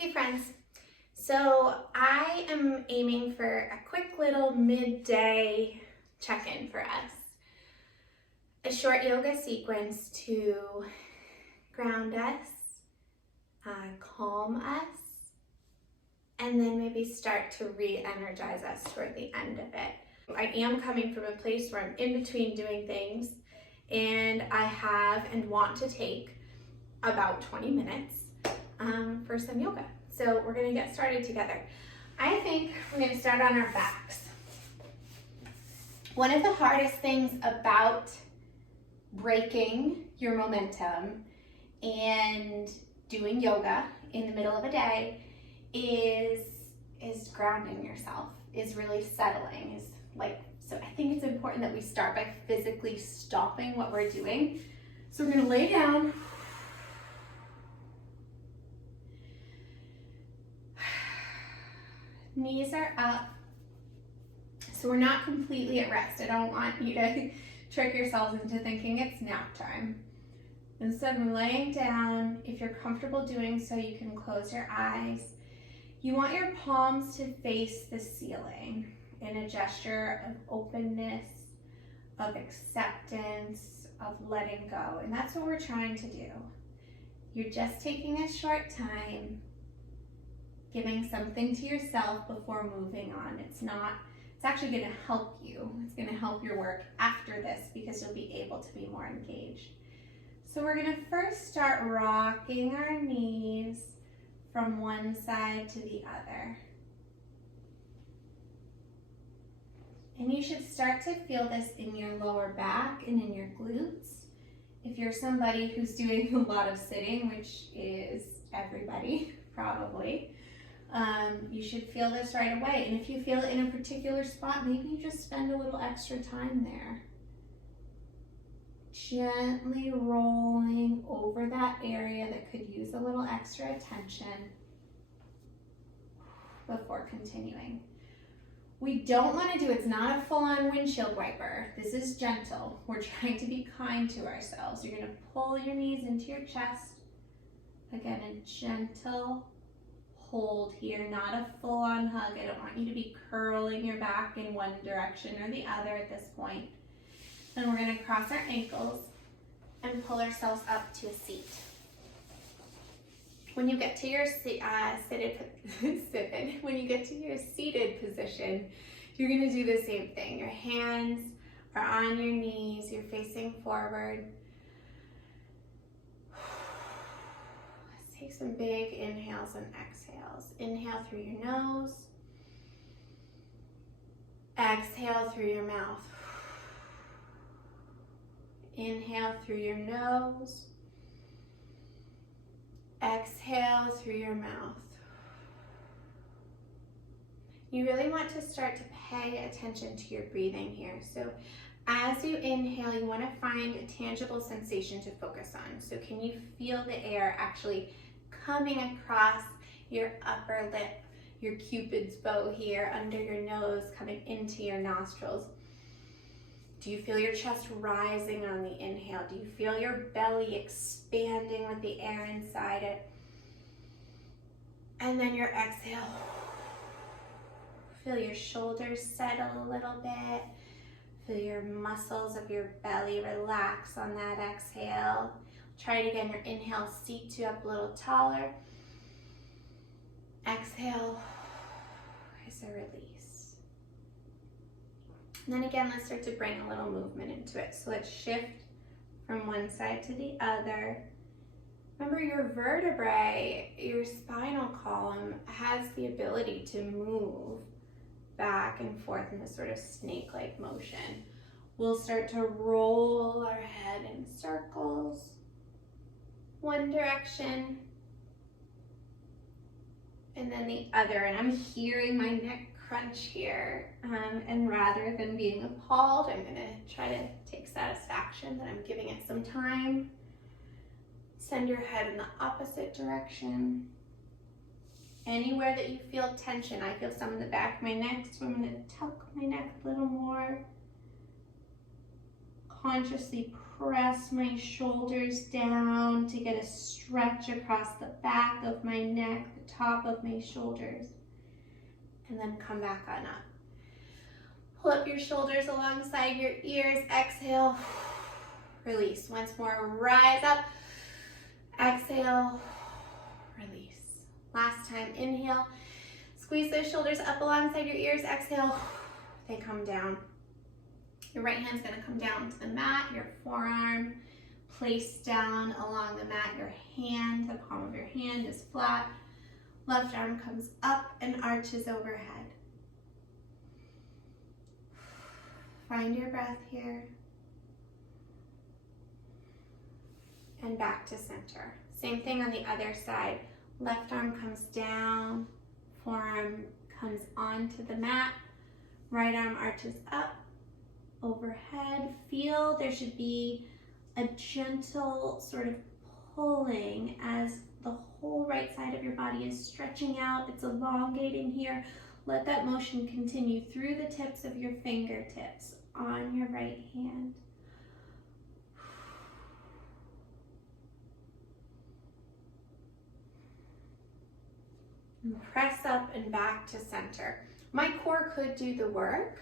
Hey friends, so I am aiming for a quick little midday check-in for us. A short yoga sequence to ground us, calm us, and then maybe start to re-energize us toward the end of it. I am coming from a place where I'm in between doing things, and I have and want to take about 20 minutes for some yoga. So we're gonna get started together. I think we're gonna start on our backs. One of the hardest things about breaking your momentum and doing yoga in the middle of a day is grounding yourself, is really settling, so I think it's important that we start by physically stopping what we're doing. So we're gonna lay down. Knees are up, so we're not completely at rest. I don't want you to trick yourselves into thinking it's nap time. Instead of laying down, if you're comfortable doing so, you can close your eyes. You want your palms to face the ceiling in a gesture of openness, of acceptance, of letting go, and that's what we're trying to do. You're just taking a short time, giving something to yourself before moving on. It's actually gonna help you. It's gonna help your work after this because you'll be able to be more engaged. So we're gonna first start rocking our knees from one side to the other. And you should start to feel this in your lower back and in your glutes. If you're somebody who's doing a lot of sitting, which is everybody probably, you should feel this right away. And if you feel it in a particular spot, maybe you just spend a little extra time there. Gently rolling over that area that could use a little extra attention before continuing. We don't want to do, it's not a full-on windshield wiper. This is gentle. We're trying to be kind to ourselves. You're going to pull your knees into your chest. Again, a gentle hold here, not a full-on hug. I don't want you to be curling your back in one direction or the other at this point. Then we're going to cross our ankles and pull ourselves up to a seat. When you get to your seated position, you're going to do the same thing. Your hands are on your knees, you're facing forward. Take some big inhales and exhales. Inhale through your nose. Exhale through your mouth. Inhale through your nose. Exhale through your mouth. You really want to start to pay attention to your breathing here. So as you inhale, you want to find a tangible sensation to focus on. So can you feel the air actually coming across your upper lip, your Cupid's bow here under your nose, coming into your nostrils? Do you feel your chest rising on the inhale? Do you feel your belly expanding with the air inside it? And then your exhale. Feel your shoulders settle a little bit. Feel your muscles of your belly relax on that exhale. Try it again. Your inhale seats you up a little taller. Exhale is a release. And then again, let's start to bring a little movement into it. So let's shift from one side to the other. Remember, your vertebrae, your spinal column has the ability to move back and forth in this sort of snake-like motion. We'll start to roll our head in circles. One direction, and then the other. And I'm hearing my neck crunch here. And rather than being appalled, I'm gonna try to take satisfaction that I'm giving it some time. Send your head in the opposite direction. Anywhere that you feel tension, I feel some in the back of my neck, so I'm gonna tuck my neck a little more. Consciously press my shoulders down to get a stretch across the back of my neck, the top of my shoulders, and then come back on up. Pull up your shoulders alongside your ears. Exhale, release. Once more, rise up. Exhale, release. Last time, inhale. Squeeze those shoulders up alongside your ears. Exhale, they come down. Your right hand's gonna come down to the mat, your forearm placed down along the mat. Your hand, the palm of your hand is flat. Left arm comes up and arches overhead. Find your breath here. And back to center. Same thing on the other side. Left arm comes down, forearm comes onto the mat, right arm arches up, overhead. Feel there should be a gentle sort of pulling as the whole right side of your body is stretching out. It's elongating here. Let that motion continue through the tips of your fingertips on your right hand. And press up and back to center. My core could do the work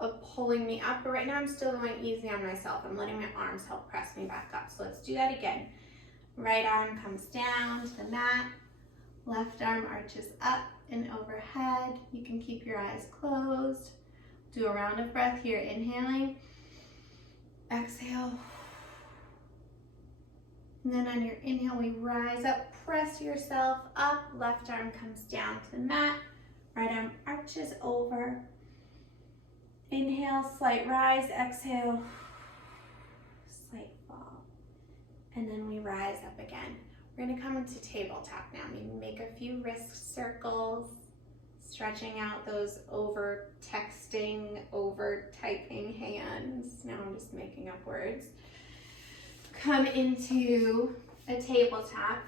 of pulling me up, but right now I'm still going easy on myself. I'm letting my arms help press me back up. So let's do that again. Right arm comes down to the mat. Left arm arches up and overhead. You can keep your eyes closed. Do a round of breath here. Inhaling. Exhale. And then on your inhale, we rise up. Press yourself up. Left arm comes down to the mat. Right arm arches over. Inhale, slight rise. Exhale, slight fall. And then we rise up again. We're gonna come into tabletop now. Maybe make a few wrist circles, stretching out those over texting, over typing hands. Now I'm just making up words. Come into a tabletop.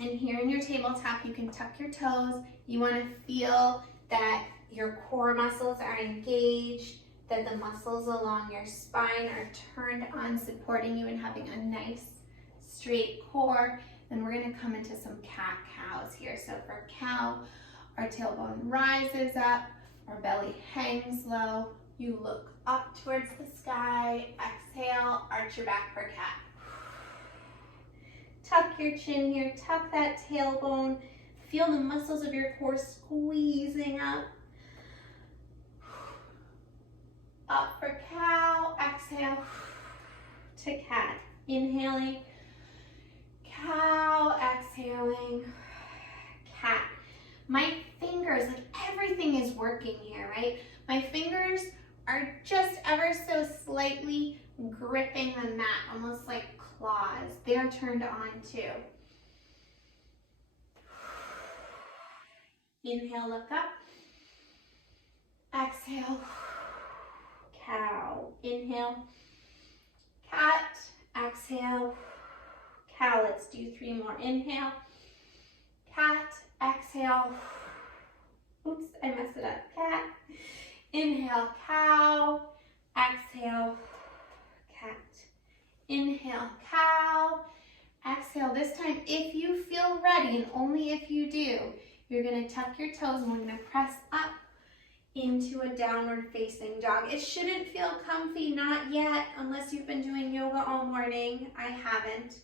And here in your tabletop, you can tuck your toes. You wanna feel that your core muscles are engaged, that the muscles along your spine are turned on, supporting you and having a nice straight core. Then we're gonna come into some cat-cows here. So for cow, our tailbone rises up, our belly hangs low. You look up towards the sky, exhale, arch your back for cat. Tuck your chin here, tuck that tailbone. Feel the muscles of your core squeezing up. Up for cow, exhale to cat. Inhaling, cow, exhaling, cat. My fingers, like everything is working here, right? My fingers are just ever so slightly gripping the mat, almost like claws. They're turned on too. Inhale, look up. Exhale, cow. Inhale, cat. Exhale, cow. Let's do 3 more. Inhale, cat. Exhale. Oops, I messed it up. Cat. Inhale, cow. Exhale, cat. Inhale, cow. Exhale. This time, if you feel ready, and only if you do, you're gonna tuck your toes and we're gonna press up into a downward facing dog. It shouldn't feel comfy, not yet, unless you've been doing yoga all morning. I haven't.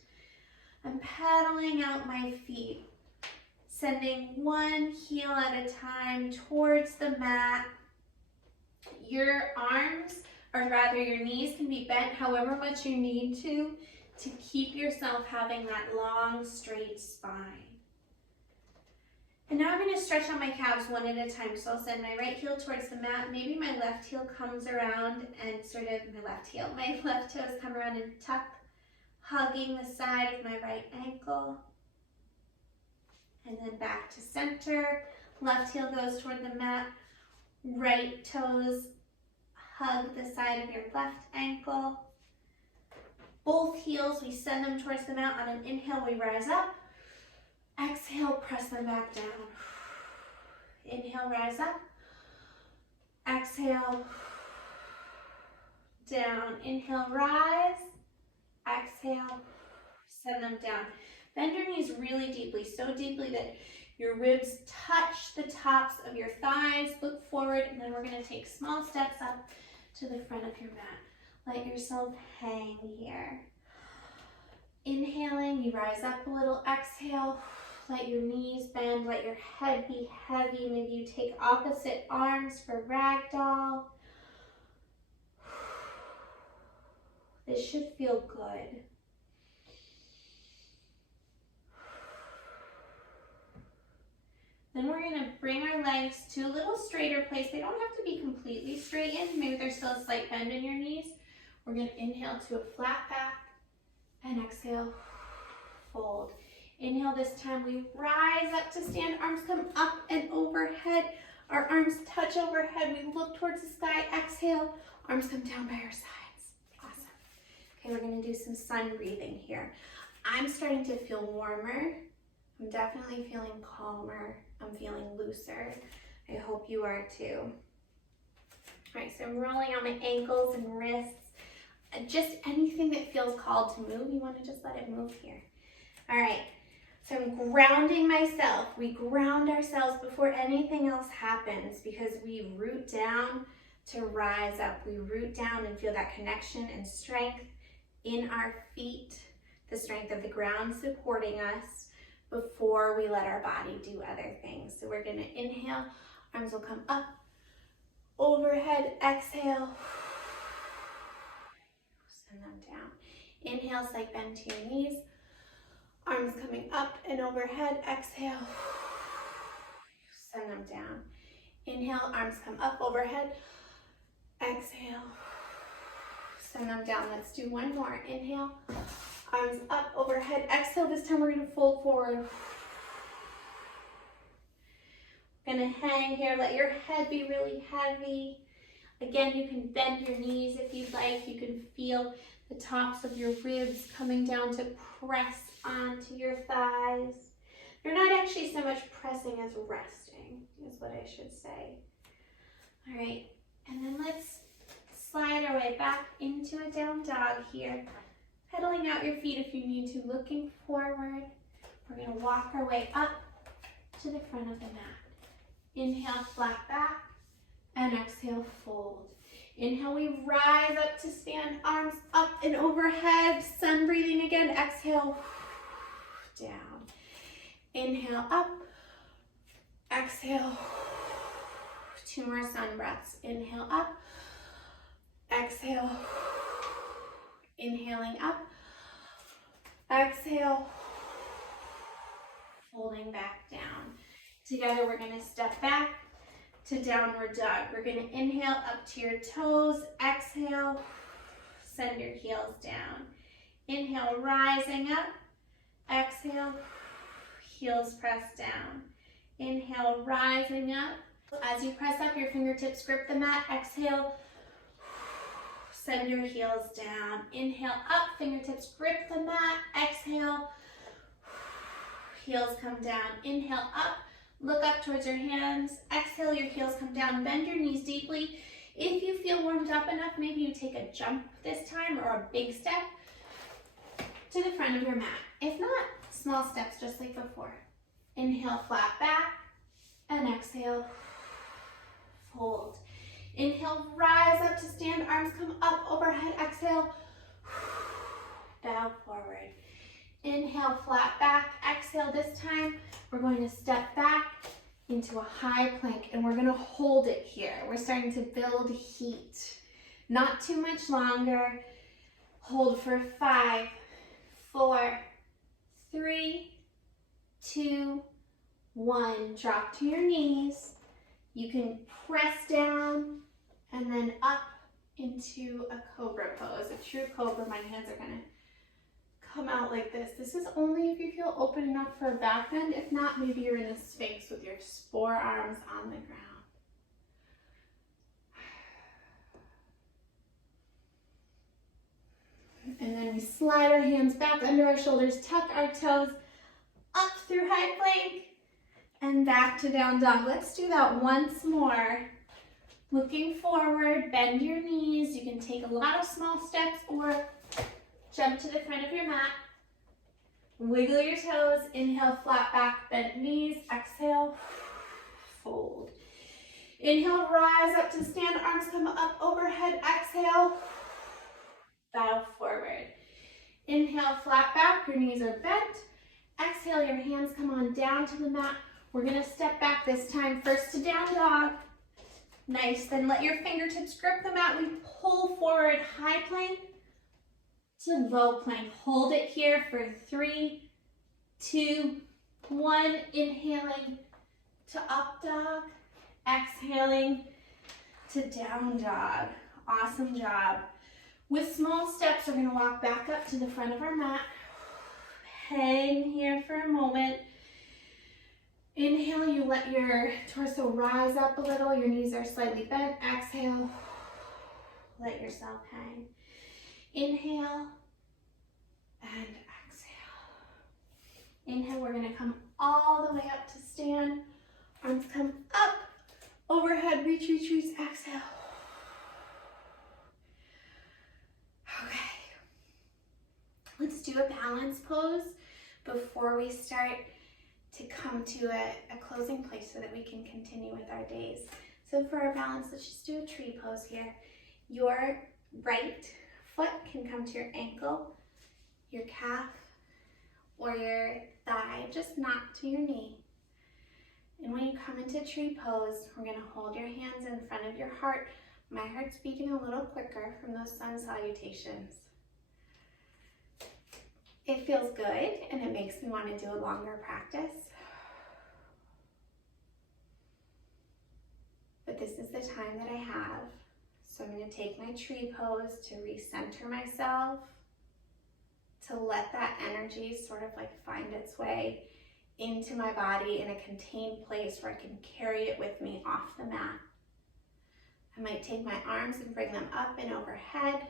I'm pedaling out my feet, sending one heel at a time towards the mat. Your arms, or rather your knees, can be bent however much you need to keep yourself having that long, straight spine. And now I'm going to stretch out my calves one at a time. So I'll send my right heel towards the mat. Maybe my left heel comes around and sort of, my left toes come around and tuck, hugging the side of my right ankle. And then back to center. Left heel goes toward the mat. Right toes hug the side of your left ankle. Both heels, we send them towards the mat. On an inhale, we rise up. Exhale, press them back down. Inhale, rise up. Exhale, down. Inhale, rise. Exhale, send them down. Bend your knees really deeply, so deeply that your ribs touch the tops of your thighs. Look forward, and then we're going to take small steps up to the front of your mat. Let yourself hang here. Inhaling, you rise up a little. Exhale, let your knees bend, let your head be heavy. Maybe you take opposite arms for ragdoll. This should feel good. Then we're going to bring our legs to a little straighter place. They don't have to be completely straightened. Maybe there's still a slight bend in your knees. We're going to inhale to a flat back and exhale, fold. Inhale this time, we rise up to stand. Arms come up and overhead. Our arms touch overhead. We look towards the sky. Exhale, arms come down by our sides. Awesome. Okay, we're going to do some sun breathing here. I'm starting to feel warmer. I'm definitely feeling calmer. I'm feeling looser. I hope you are too. All right, so I'm rolling on my ankles and wrists. Just anything that feels called to move, you want to just let it move here. All right, so I'm grounding myself. We ground ourselves before anything else happens because we root down to rise up. We root down and feel that connection and strength in our feet, the strength of the ground supporting us before we let our body do other things. So we're going to inhale, arms will come up, overhead, exhale, send them down. Inhale, slight bend to your knees, arms coming up and overhead, exhale, send them down. Inhale, arms come up, overhead, exhale, send them down. Let's do one more. Inhale, arms up, overhead, exhale. This time we're going to fold forward. Gonna hang here, let your head be really heavy. Again, you can bend your knees if you'd like. You can feel the tops of your ribs coming down to press onto your thighs. They're not actually so much pressing as resting, is what I should say. All right, and then let's slide our way back into a down dog here. Pedaling out your feet if you need to, looking forward. We're gonna walk our way up to the front of the mat. Inhale, flat back, and exhale, fold. Inhale, we rise up to stand, arms up and overhead, sun breathing again. Exhale, down. Inhale, up, exhale, 2 more sun breaths. Inhale, up, exhale, inhaling up, exhale, folding back down. Together, we're going to step back to downward dog. We're going to inhale up to your toes, exhale, send your heels down. Inhale, rising up, exhale, heels press down. Inhale, rising up. As you press up, your fingertips grip the mat. Exhale, send your heels down. Inhale up, fingertips grip the mat. Exhale, heels come down. Inhale up, look up towards your hands. Exhale, your heels come down. Bend your knees deeply. If you feel warmed up enough, maybe you take a jump this time or a big step to the front of your mat. If not, small steps just like before. Inhale, flat back, and exhale, fold. Inhale, rise up to stand, arms come up, overhead, exhale, bow forward. Inhale, flat back, exhale. This time, we're going to step back into a high plank, and we're gonna hold it here. We're starting to build heat. Not too much longer. Hold for 5, 4, 3, 2, 1. Drop to your knees. You can press down and then up into a cobra pose. A true cobra, my hands are gonna come out like this. This is only if you feel open enough for a back bend. If not, maybe you're in a sphinx with your forearms on the ground. And then we slide our hands back under our shoulders, tuck our toes up through high plank and back to down dog. Let's do that once more. Looking forward, bend your knees. You can take a lot of small steps or jump to the front of your mat. Wiggle your toes. Inhale, flat back, bent knees. Exhale, fold. Inhale, rise up to stand. Arms come up overhead. Exhale, bow forward. Inhale, flat back. Your knees are bent. Exhale, your hands come on down to the mat. We're going to step back this time. First to down dog. Nice. Then let your fingertips grip the mat. We pull forward, high plank to low plank. Hold it here for 3, 2, 1. Inhaling to up dog. Exhaling to down dog. Awesome job. With small steps, we're going to walk back up to the front of our mat. Hang here for a moment. Inhale, you let your torso rise up a little. Your knees are slightly bent. Exhale, let yourself hang. Inhale and exhale. Inhale, we're going to come all the way up to stand. Arms come up, overhead, reach, reach, reach. Exhale. Okay. Let's do a balance pose before we start to come to a closing place so that we can continue with our days. So for our balance, let's just do a tree pose here. Your right foot can come to your ankle, your calf, or your thigh, just not to your knee. And when you come into tree pose, we're going to hold your hands in front of your heart. My heart's beating a little quicker from those sun salutations. It feels good and it makes me want to do a longer practice. But this is the time that I have. So I'm going to take my tree pose to recenter myself, to let that energy sort of like find its way into my body in a contained place where I can carry it with me off the mat. I might take my arms and bring them up and overhead.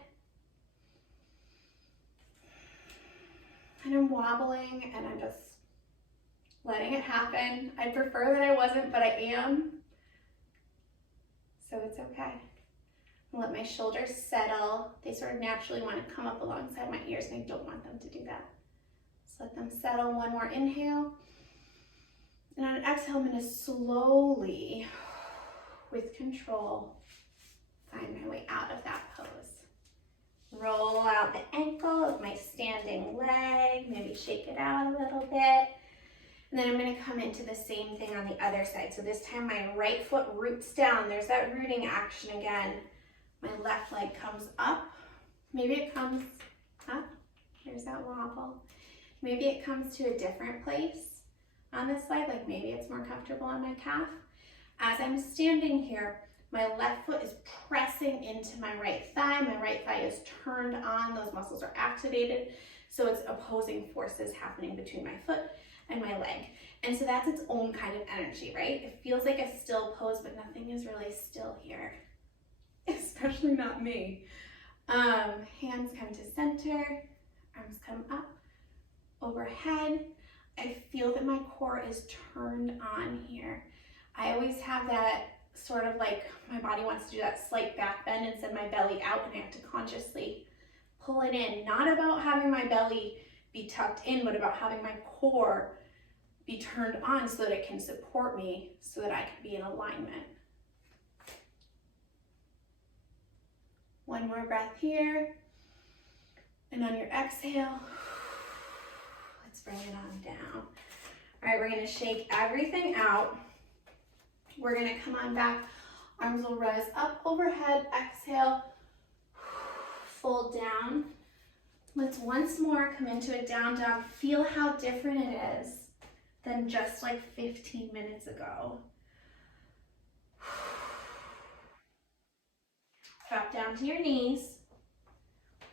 And I'm wobbling and I'm just letting it happen. I prefer that I wasn't, but I am. So it's okay. Let my shoulders settle. They sort of naturally want to come up alongside my ears and I don't want them to do that. So let them settle. One more inhale. And on an exhale, I'm going to slowly, with control, find my way out of that pose. Roll out the ankle of my standing leg, maybe shake it out a little bit. And then I'm going to come into the same thing on the other side. So this time my right foot roots down. There's that rooting action again. My left leg comes up. Maybe it comes up. There's that wobble. Maybe it comes to a different place on this side. Like maybe it's more comfortable on my calf. As I'm standing here, my left foot is pressing into my right thigh. My right thigh is turned on. Those muscles are activated. So it's opposing forces happening between my foot and my leg. And so that's its own kind of energy, right? It feels like a still pose, but nothing is really still here, especially not me. Hands come to center, arms come up, overhead. I feel that my core is turned on here. I always have that sort of like my body wants to do that slight back bend and send my belly out, and I have to consciously pull it in. Not about having my belly be tucked in, but about having my core be turned on so that it can support me, so that I can be in alignment. One more breath here. And on your exhale, let's bring it on down. All right, we're gonna shake everything out. We're gonna come on back. Arms will rise up overhead. Exhale, fold down. Let's once more come into a down dog. Feel how different it is than just like 15 minutes ago. Drop down to your knees.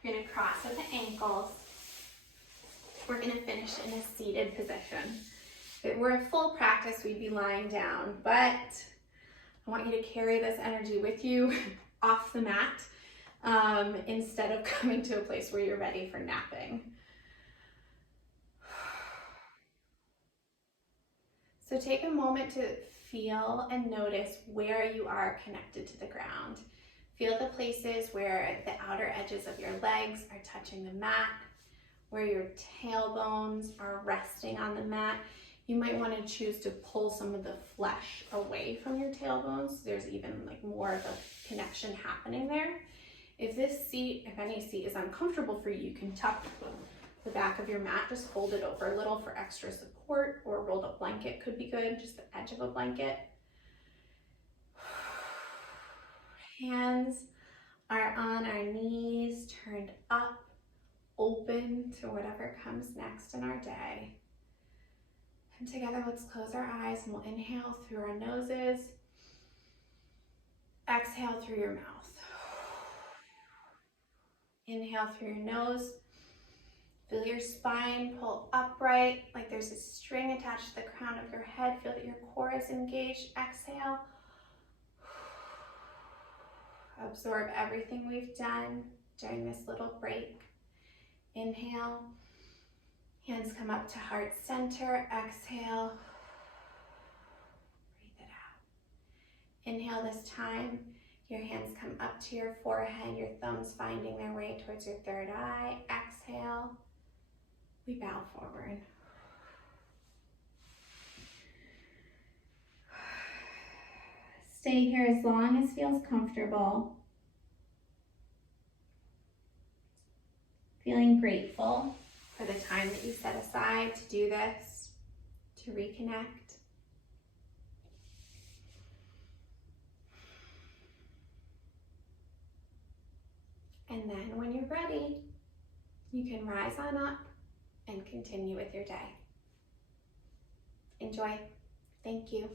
We're gonna cross at the ankles. We're gonna finish in a seated position. If it were a full practice, we'd be lying down, but I want you to carry this energy with you off the mat instead of coming to a place where you're ready for napping. So take a moment to feel and notice where you are connected to the ground. Feel the places where the outer edges of your legs are touching the mat, where your tailbones are resting on the mat. You might want to choose to pull some of the flesh away from your tailbones. There's even like more of a connection happening there. If this seat, if any seat is uncomfortable for you, you can tuck the back of your mat, just fold it over a little for extra support, or a rolled up blanket could be good, just the edge of a blanket. Hands are on our knees, turned up, open to whatever comes next in our day. And together, let's close our eyes and we'll inhale through our noses. Exhale through your mouth. Inhale through your nose. Feel your spine pull upright, like there's a string attached to the crown of your head. Feel that your core is engaged. Exhale. Absorb everything we've done during this little break. Inhale. Hands come up to heart center. Exhale. Breathe it out. Inhale this time. Your hands come up to your forehead, your thumbs finding their way towards your third eye. Exhale. We bow forward. Stay here as long as feels comfortable. Feeling grateful for the time that you set aside to do this, to reconnect. And then when you're ready, you can rise on up and continue with your day. Enjoy. Thank you.